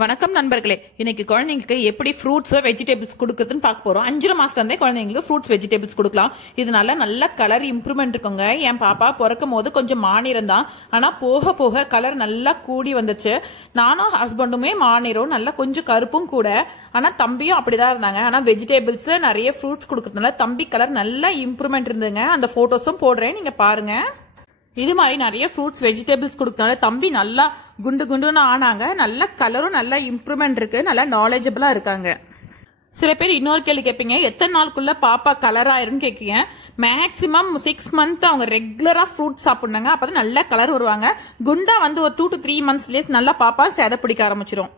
வணக்கம் நண்பர்களே, இன்னைக்கு குழந்தைங்களுக்கு எப்படி ஃப்ரூட்ஸ் வெஜிடபிள்ஸ் கொடுக்குறதுன்னு பார்க்க போறோம். 5 மாசத்துல இருந்தே குழந்தைங்களுக்கு ஃப்ரூட்ஸ் வெஜிடபிள்ஸ் கொடுக்கலாம். இதனால நல்ல கலர் இம்ப்ரூவ்மெண்ட் இருக்குங்க. என் பாப்பா பிறக்கும் போது கொஞ்சம் மாநிறம் தான், ஆனா போக போக கலர் நல்லா கூடி வந்துச்சு. நானும் ஹஸ்பண்டுமே மாநிறம், நல்லா கொஞ்சம் கருப்பும் கூட. ஆனா தம்பியும் அப்படிதான் இருந்தாங்க. ஆனா வெஜிடபிள்ஸ் நிறைய ஃப்ரூட்ஸ் கொடுக்கறதுனால தம்பி கலர் நல்லா இம்ப்ரூவ்மெண்ட் இருந்துங்க. அந்த போட்டோஸும் போடுறேன், நீங்க பாருங்க. இது மாதிரி நிறைய ஃப்ரூட்ஸ் வெஜிடபிள்ஸ் கொடுத்தனால தம்பி நல்லா குண்டு குண்டுன்னு ஆனாங்க. நல்ல கலரும் நல்ல இம்ப்ரூவ்மெண்ட் இருக்கு, நல்லா நாலேஜபிளா இருக்காங்க. சில பேர் இன்னொரு கேள்வி கேட்பீங்க, எத்தனை நாளுக்குள்ள பாப்பா கலர் ஆயிரும்னு கேட்கீங்க. மேக்சிமம் 6 மந்த் அவங்க ரெகுலரா ஃப்ரூட் சாப்பிடுறாங்க, அப்பதான் நல்ல கலர் வருவாங்க. குண்டா வந்து ஒரு 2 to 3 monthsலயே நல்லா பாப்பா சேத பிடிக்க ஆரம்பிச்சிடும்.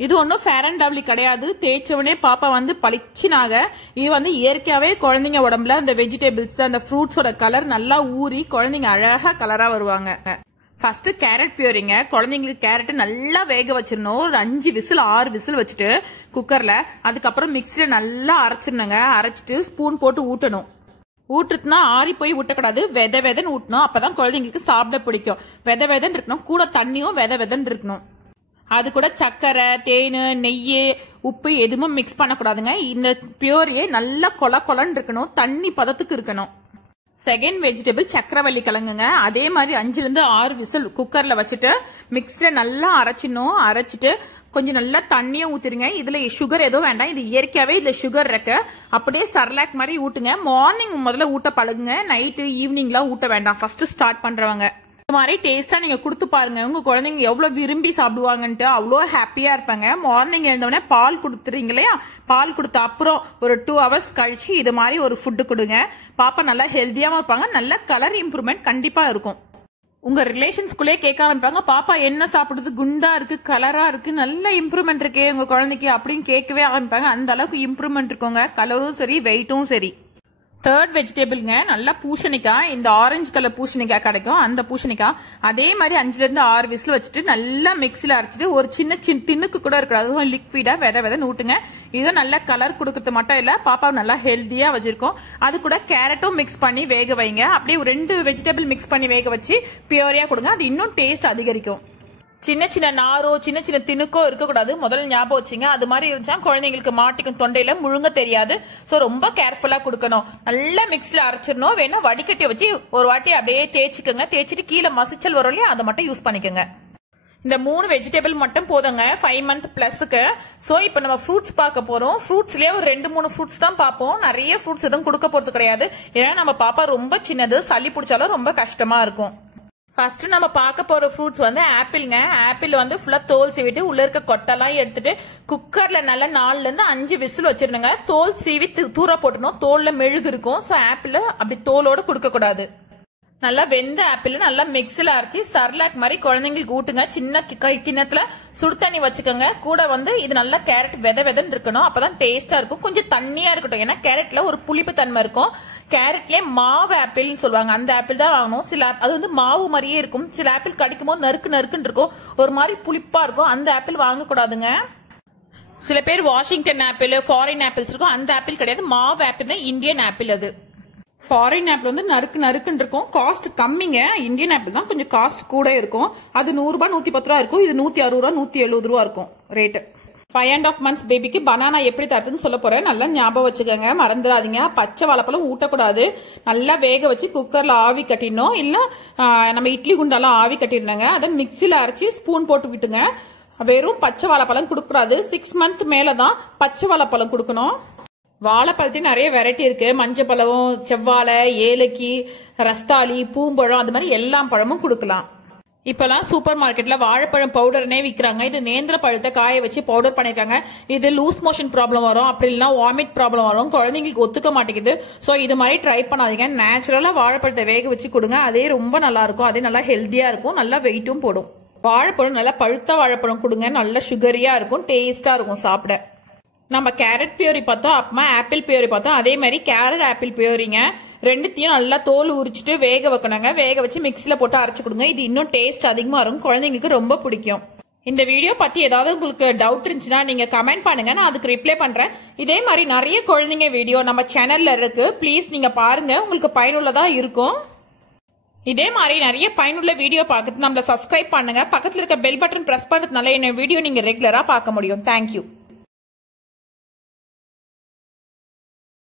இது ஒன்றும் ஃபேர் அண்ட் லவ்லி கிடையாது. தேய்ச்சவனே பாப்பா வந்து பளிச்சுனாக. இது வந்து இயற்கையாவே குழந்தைங்க உடம்புல அந்த வெஜிடபிள்ஸ் அந்த ஃப்ரூட்ஸோட கலர் நல்லா ஊறி குழந்தைங்க அழகா கலரா வருவாங்க. ஃபர்ஸ்ட் கேரட் பியூரிங்க. குழந்தைங்களுக்கு கேரட் நல்லா வேக வச்சிடணும். ஒரு 5 விசில் 6 விசில் வச்சுட்டு குக்கர்ல, அதுக்கப்புறம் மிக்சியில நல்லா அரைச்சிடணுங்க. அரைச்சிட்டு ஸ்பூன் போட்டு ஊட்டணும். ஊட்டுனா ஆறி போய் ஊட்டக்கூடாது, வெத வெதன்னு ஊட்டணும். அப்பதான் குழந்தைங்களுக்கு சாப்பிட பிடிக்கும். வெத வெதன்னு இருக்கணும், கூட தண்ணியும் வெத வெதன்னு இருக்கணும். அது கூட சக்கரை, தேன், நெய், உப்பு எதுவுமே மிக்ஸ் பண்ணக்கூடாதுங்க. இந்த பியூரியே நல்லா கொல கொலன்னு இருக்கணும், தண்ணி பதத்துக்கு இருக்கணும். செகண்ட் வெஜிடபிள் சக்கரவள்ளி கிழங்குங்க. அதே மாதிரி 5 to 6 விசில் குக்கர்ல வச்சுட்டு மிக்ஸ்ல நல்லா அரைச்சிடணும். அரைச்சிட்டு கொஞ்சம் நல்லா தண்ணியும் ஊத்திருங்க. இதுல சுகர் எதுவும் வேண்டாம், இது இயற்கையாவே இதுல சுகர் இருக்கு. அப்படியே சர்லாக் மாதிரி ஊட்டுங்க. மார்னிங் முதல்ல ஊட்ட பழகுங்க, நைட்டு ஈவினிங்லாம் ஊட்ட வேண்டாம் ஃபர்ஸ்ட் ஸ்டார்ட் பண்றவங்க. இந்த மாதிரி டேஸ்டா நீங்க கொடுத்து பாருங்க, உங்க குழந்தைங்க எவ்வளவு விரும்பி சாப்பிடுவாங்கன்ட்டு. அவ்வளோ ஹாப்பியா இருப்பாங்க. மார்னிங் எழுந்தவொடனே பால் கொடுத்துறீங்க இல்லையா, பால் கொடுத்த அப்புறம் ஒரு 2 hours கழிச்சு இது மாதிரி ஒரு ஃபுட்டு கொடுங்க. பாப்பா நல்லா ஹெல்த்தியாவும் இருப்பாங்க, நல்ல கலர் இம்ப்ரூவ்மெண்ட் கண்டிப்பா இருக்கும். உங்க ரிலேஷன்ஸ்குள்ளே கேட்க ஆரம்பிப்பாங்க, பாப்பா என்ன சாப்பிடுறது, குண்டா இருக்கு, கலரா இருக்கு, நல்ல இம்ப்ரூவ்மெண்ட் இருக்கே உங்க குழந்தைக்கு அப்படின்னு கேட்கவே ஆரம்பிப்பாங்க. அந்த அளவுக்கு இம்ப்ரூவ்மெண்ட் இருக்குங்க, கலரும் சரி வெயிட்டும் சரி. தேர்ட் வெஜிடபிள்ங்க, நல்லா பூசணிக்காய். இந்த ஆரஞ்சு கலர் பூசணிக்காய் கிடைக்கும், அந்த பூசணிக்காய். அதே மாதிரி 5 to 6 விசில் வச்சுட்டு நல்லா மிக்சில அரைச்சிட்டு ஒரு சின்ன தின்னுக்கு கூட இருக்கிறது லிக்விடா வெத வெதன்னு ஊட்டுங்க. இது நல்ல கலர் கொடுக்கறது மட்டும் இல்ல, பாப்பா நல்லா ஹெல்த்தியா வச்சிருக்கோம். அது கூட கேரட்டும் மிக்ஸ் பண்ணி வேக வைங்க. அப்படியே 2 வெஜிடபிள் மிக்ஸ் பண்ணி வேக வச்சு பியூரியா கொடுங்க. அது இன்னும் டேஸ்ட் அதிகரிக்கும். சின்ன சின்ன நாரோ சின்ன சின்ன திணுக்கோ இருக்கக்கூடாது, முதல்ல ஞாபகம் வச்சுங்க. அது மாதிரி இருந்துச்சா குழந்தைங்களுக்கு மாட்டிக்கும், தொண்டையில முழுங்க தெரியாது. சோ ரொம்ப கேர்ஃபுல்லா கொடுக்கணும். நல்லா மிக்ஸ்ல அரைச்சிடணும். வேணா வடிகட்டி வச்சு ஒரு வாட்டி அப்படியே தேய்ச்சிக்கோங்க. தேய்ச்சிட்டு கீழே மசிச்சல் வரும் இல்லையா, அதை மட்டும் யூஸ் பண்ணிக்கோங்க. இந்த 3 வெஜிடபிள் மட்டும் போதுங்க 5 month பிளஸ்க்கு. சோ இப்ப நம்ம ஃப்ரூட்ஸ் பார்க்க போறோம். ஃப்ரூட்ஸ்லயே ஒரு 2-3 ஃப்ரூட்ஸ் தான் பார்ப்போம். நிறைய ஃப்ரூட்ஸ் எதுவும் கொடுக்க போறது கிடையாது, ஏன்னா நம்ம பாப்பா ரொம்ப சின்னது, சளி பிடிச்சாலும் ரொம்ப கஷ்டமா இருக்கும். ஃபர்ஸ்ட் நம்ம பார்க்க போற ஃப்ரூட்ஸ் வந்து ஆப்பிள்ங்க. ஆப்பிள் வந்து ஃபுல்லா தோல் சீவிட்டு உள்ள இருக்க கொட்டெல்லாம் எடுத்துட்டு குக்கர்ல நல்லா 4 to 5 விசில் வச்சிருந்துங்க. தோல் சீவி தூர போட்டணும், தோல்ல மெழுகு இருக்கும். சோ ஆப்பிள் அப்படி தோலோட கொடுக்க கூடாது. நல்லா வெந்த ஆப்பிள் நல்லா மிக்ஸில அரைச்சி சர்லாக் மாதிரி குழந்தைங்களுக்கு ஊட்டுங்க. சின்ன கிண்ணத்துல சுடு தண்ணி வச்சுக்கோங்க. கூட வந்து இது நல்லா கேரட் வெத வெதன்னு இருக்கணும், அப்பதான் டேஸ்டா இருக்கும். கொஞ்சம் தண்ணியா இருக்கட்டும், ஏன்னா கேரட்ல ஒரு புளிப்பு தன்மை இருக்கும். கேரட்லயே மாவு ஆப்பிள்னு சொல்லுவாங்க, அந்த ஆப்பிள் தான் வாங்கணும். சில அது வந்து மாவு மாதிரியே இருக்கும். சில ஆப்பிள் கடிக்கும் போது நறுக்கு நறுக்குன்னு இருக்கும், ஒரு மாதிரி புளிப்பா இருக்கும். அந்த ஆப்பிள் வாங்கக்கூடாதுங்க. சில பேர் வாஷிங்டன் ஆப்பிள், ஃபாரின் ஆப்பிள்ஸ் இருக்கும், அந்த ஆப்பிள் கிடையாது. மாவு ஆப்பிள் தான் இந்தியன் ஆப்பிள். அது ஃபாரின் ஆப்பிள் வந்து நறுக்கு நறுக்குன்னு இருக்கும், காஸ்ட் கம்மிங்க. இந்தியன் ஆப்பிள் தான் கொஞ்சம் காஸ்ட் கூட இருக்கும். அது 100 ரூபாய் 110 ரூபா இருக்கும், இது 160 ரூபா 170 ரூபா இருக்கும் ரேட்டு. 5.5 months பேபிக்கு பனானா எப்படி தருதுன்னு சொல்ல போறேன், நல்லா ஞாபகம் வச்சுக்கோங்க, மறந்துடாதீங்க. பச்சை வாழைப்பழம் ஊட்டக்கூடாது. நல்லா வேக வச்சு குக்கர்ல ஆவி கட்டிடணும், இல்ல நம்ம இட்லி குண்டாலாம் ஆவி கட்டிடணுங்க. அதை மிக்சில அரைச்சி ஸ்பூன் போட்டு விட்டுங்க. வெறும் பச்சை வாழைப்பழம் கொடுக்கூடாது. 6 month மேலதான் பச்சை வாழைப்பழம் கொடுக்கணும். வாழைப்பழத்தையும் நிறைய வெரைட்டி இருக்கு, மஞ்சள் பழம், செவ்வாழை, ஏலக்கி, ரஸ்தாலி, பூம்பழம், அது மாதிரி எல்லா பழமும் கொடுக்கலாம். இப்பெல்லாம் சூப்பர் மார்க்கெட்ல வாழைப்பழம் பவுடர்னே விற்கிறாங்க. இது நேந்திர பழத்தை காய வச்சு பவுடர் பண்ணிருக்காங்க. இது லூஸ் மோஷன் ப்ராப்ளம் வரும், அப்படி இல்லைன்னா வாமிட் ப்ராப்ளம் வரும், குழந்தைங்களுக்கு ஒத்துக்க மாட்டேங்குது. சோ இது மாதிரி ட்ரை பண்ணாதீங்க. நேச்சுரலா வாழைப்பழத்தை வேக வச்சு கொடுங்க, அதே ரொம்ப நல்லா இருக்கும். அதே நல்லா ஹெல்த்தியா இருக்கும், நல்லா வெயிட்டும் போடும். வாழைப்பழம் நல்லா பழுத்த வாழைப்பழம் கொடுங்க, நல்லா சுகரியா இருக்கும், டேஸ்டா இருக்கும் சாப்பிட. நம்ம கேரட் பியூரி பார்த்தோம், அப்புறமா ஆப்பிள் பியூரி பார்த்தோம். அதே மாதிரி கேரட் ஆப்பிள் பியூரிங்க, ரெண்டுத்தையும் நல்லா தோல் உரிச்சிட்டு வேக வைக்கணுங்க. வேக வச்சு மிக்சில போட்டு அரைச்சு கொடுங்க. இது இன்னும் டேஸ்ட் அதிகமா இருக்கும், குழந்தைங்களுக்கு ரொம்ப பிடிக்கும். இந்த வீடியோ பத்தி ஏதாவது உங்களுக்கு டவுட் இருந்துச்சுன்னா நீங்க கமெண்ட் பண்ணுங்க, நான் அதுக்கு ரிப்ளை பண்றேன். இதே மாதிரி நிறைய குழந்தைங்க வீடியோ நம்ம சேனல்ல இருக்கு, ப்ளீஸ் நீங்க பாருங்க, உங்களுக்கு பயனுள்ளதா இருக்கும். இதே மாதிரி நிறைய பயனுள்ள வீடியோ பார்க்கறது நம்மள சப்ஸ்கிரைப் பண்ணுங்க. பக்கத்துல இருக்க பெல் பட்டன் பிரஸ் பண்றதுனால என்ன வீடியோ நீங்க ரெகுலரா பார்க்க முடியும். தேங்க்யூ.